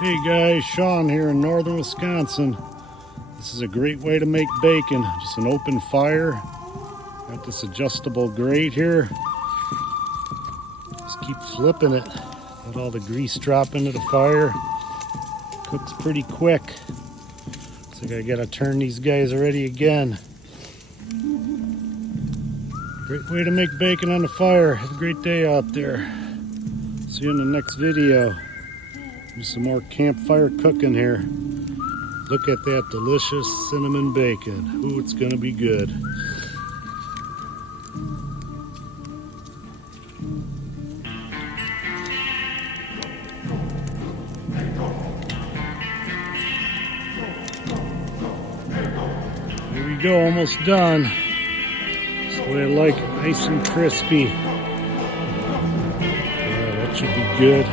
Hey guys, Sean here in northern Wisconsin. This is a great way to make bacon. Just an open fire. Got this adjustable grate here. Just keep flipping it. Let all the grease drop into the fire. Cooks pretty quick. Looks like I gotta turn these guys already again. Great way to make bacon on the fire. Have a great day out there. See you in the next video. Do some more campfire cooking here. Look at that delicious cinnamon bacon. Ooh, it's gonna be good. Here we go, almost done. That's the way I like it, nice and crispy. Yeah, that should be good.